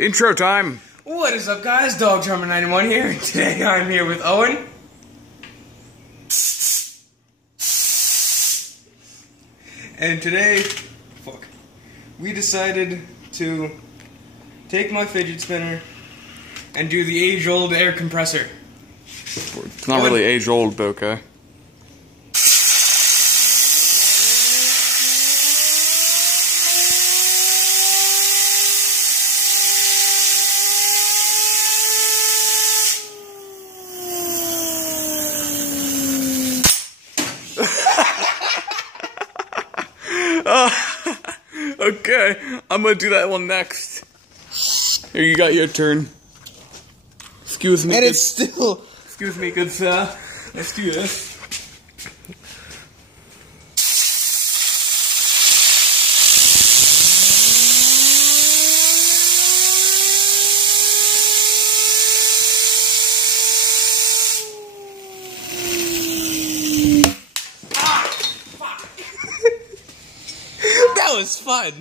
Intro time. What is up, guys? Dog Drummer 91 here. Today I'm here with Owen. And today, we decided to take my fidget spinner and do the age-old air compressor. It's not really age-old, but okay. Okay, I'm gonna do that one next. Here, you got your turn. Excuse me. And it's still... Excuse me, good sir. Let's do this. That was fun.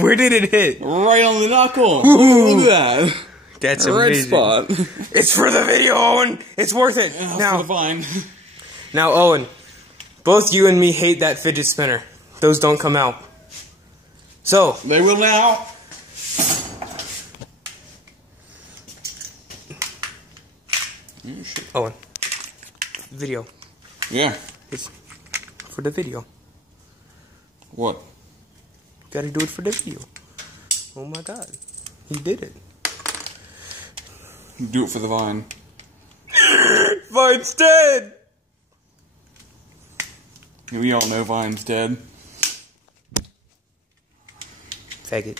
Where did it hit? Right on the knuckle. Ooh. Look at that. That's a red amazing. spot. It's for the video, Owen. It's worth it. Now, for the vine. Now, Owen, both you and me hate that fidget spinner. Those don't come out. So They will now. Owen, video. Yeah. It's for the video. What? Gotta do it for the video. Oh my god. He did it. Do it for the vine. Vine's dead! We all know Vine's dead. Faggot.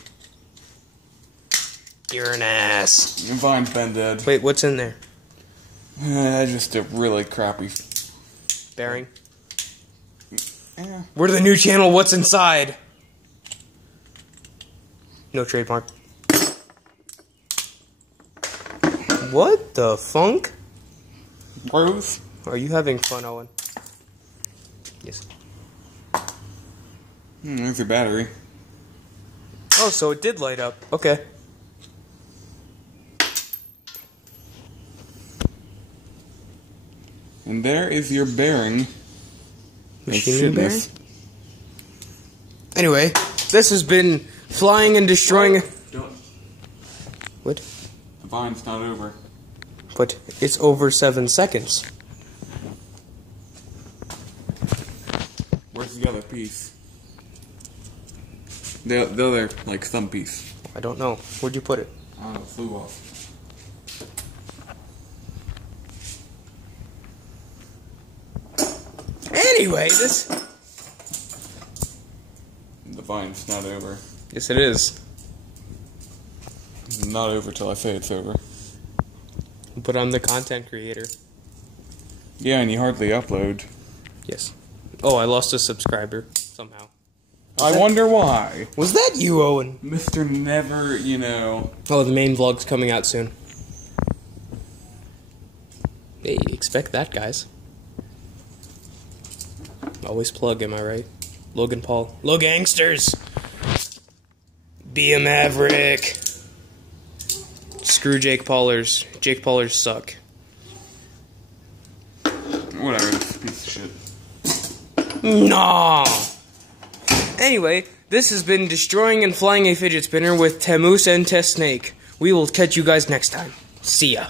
You're an ass. Vine's been dead. Wait, what's in there? Just a really crappy... Bearing? Yeah. We're the new channel, What's Inside? No trademark. What the funk? Rose? Are you having fun, Owen? Yes. There's your battery. Oh, so it did light up. Okay. And there is your bearing. Machinery bearing? Anyway, this has been flying and destroying... Don't. What? The vine's not over. But it's over 7 seconds. Where's the other piece? The other, like, thumb piece. I don't know. Where'd you put it? I don't know, it flew off. Anyway, this... The vine's not over. Yes, it is. It's not over till I say it's over. But I'm the content creator. Yeah, and you hardly upload. Yes. Oh, I lost a subscriber somehow. I wonder why. Was that you, Owen? Mr. Never, you know. Oh, the main vlog's coming out soon. Hey, expect that, guys. Always plug, am I right? Logan Paul. Logangsters! Be a maverick! Screw Jake Paulers. Jake Paulers suck. Whatever, it's a piece of shit. No. Anyway, this has been Destroying and Flying a Fidget Spinner with Temus and Test Snake. We will catch you guys next time. See ya.